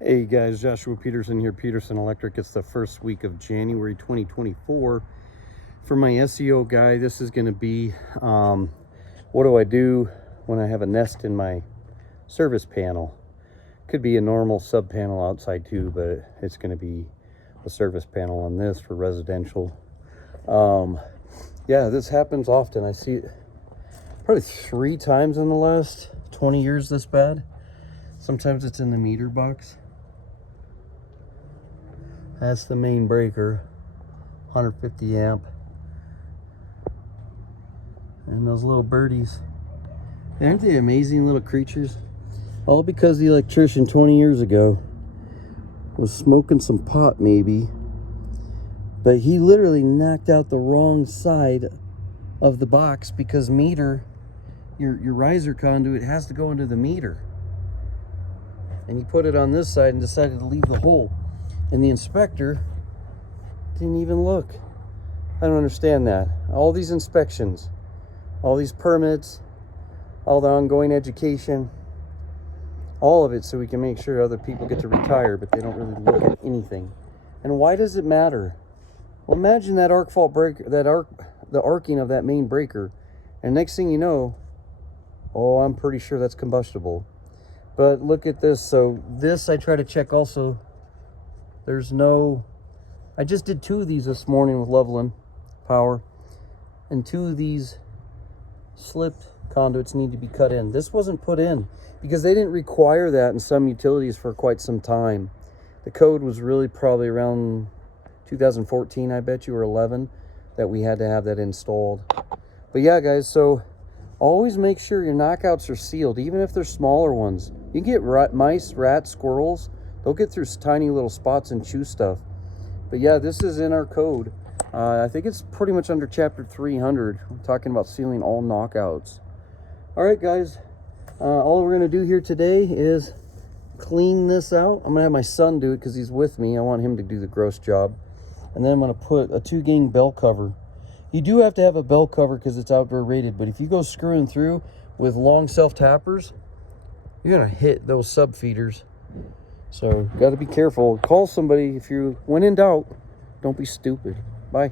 Hey guys, Joshua Peterson here, Peterson Electric. It's the first week of January 2024. For my SEO guy, this is going to be what do I do when I have a nest in my service panel. Could be a normal sub panel outside too, but it's going to be a service panel on this for residential. Yeah, this happens often. I see it probably 3 times in the last 20 years this bad. Sometimes it's in the meter box. That's the main breaker, 150 amp. And those little birdies, aren't they amazing little creatures? All because the electrician 20 years ago was smoking some pot maybe, but he literally knocked out the wrong side of the box because meter, your riser conduit has to go into the meter. And he put it on this side and decided to leave the hole. And the inspector didn't even look. I don't understand that. All these inspections, all these permits, all the ongoing education, all of it so we can make sure other people get to retire, but they don't really look at anything. And why does it matter? Well, imagine that arc fault breaker, the arcing of that main breaker, and next thing you know, oh, I'm pretty sure that's combustible. But look at this. So this I try to check also. There's no, I just did 2 of these this morning with Loveland Power, and 2 of these slipped conduits need to be cut in. This wasn't put in because they didn't require that in some utilities for quite some time. The code was really probably around 2014, I bet you, or 11, that we had to have that installed. But yeah, guys, so always make sure your knockouts are sealed, even if they're smaller ones. You can get mice, rats, squirrels. They'll get through tiny little spots and chew stuff. But yeah, this is in our code. I think it's pretty much under chapter 300. I'm talking about sealing all knockouts. All right, guys. All we're going to do here today is clean this out. I'm going to have my son do it because he's with me. I want him to do the gross job. And then I'm going to put a 2-gang bell cover. You do have to have a bell cover because it's outdoor rated. But if you go screwing through with long self-tappers, you're going to hit those sub feeders. So, got to be careful. Call somebody if you, when in doubt, don't be stupid. Bye.